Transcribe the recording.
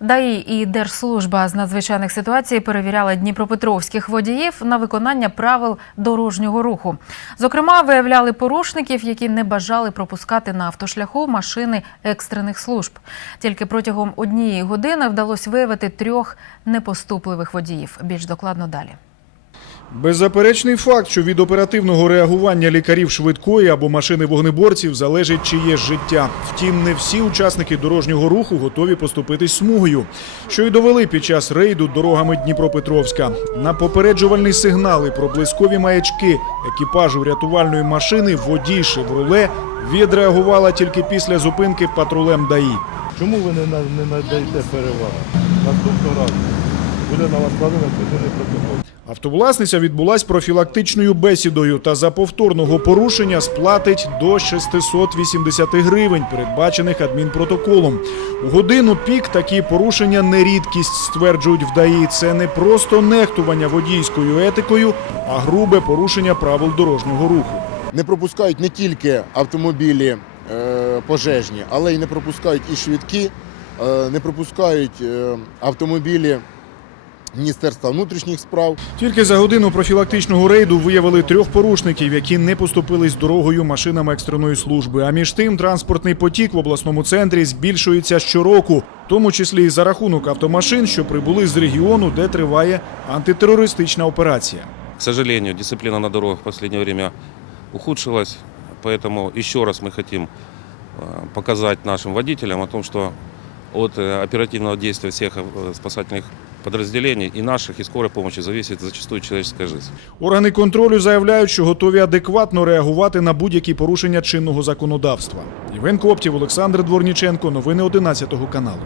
ДАІ і Держслужба з надзвичайних ситуацій перевіряли дніпропетровських водіїв на виконання правил дорожнього руху. Зокрема, виявляли порушників, які не бажали пропускати на автошляху машини екстрених служб. Тільки протягом однієї години вдалося виявити трьох непоступливих водіїв. Більш докладно далі. Беззаперечний факт, що від оперативного реагування лікарів швидкої або машини вогнеборців залежить чиє життя. Втім, не всі учасники дорожнього руху готові поступитись смугою, що й довели під час рейду дорогами Дніпропетровська. На попереджувальні сигнали про блискові маячки екіпажу рятувальної машини водій «Шевроле» відреагувала тільки після зупинки патрулем ДАІ. Чому ви не, на- не надаєте перевагу? Наступного разу буде на вас складено адміністративний протокол. Автовласниця відбулась профілактичною бесідою та за повторного порушення сплатить до 680 гривень, передбачених адмінпротоколом. У годину пік такі порушення не рідкість, стверджують в ДАІ. Це не просто нехтування водійською етикою, а грубе порушення правил дорожнього руху. не пропускають не тільки автомобілі е, пожежні, але й не пропускають і швидкі, е, не пропускають е, автомобілі Міністерства внутрішніх справ. Тільки за годину профілактичного рейду виявили трьох порушників, які не поступились дорогою машинам екстреної служби. А між тим транспортний потік в обласному центрі збільшується щороку, в тому числі і за рахунок автомашин, що прибули з регіону, де триває антитерористична операція. К сожалению, дисциплина на дорогах в последнее время ухудшилась, поэтому еще раз мы хотим э, показать нашим водителям о том, что от э, оперативного действия всех э, спасательных подразделений і наших, і скорої помощи зависит зачастую человеческая жизнь. Органи контролю заявляють, що готові адекватно реагувати на будь-які порушення чинного законодавства. Євген Коптів, Олександр Дворніченко. Новини 11 каналу.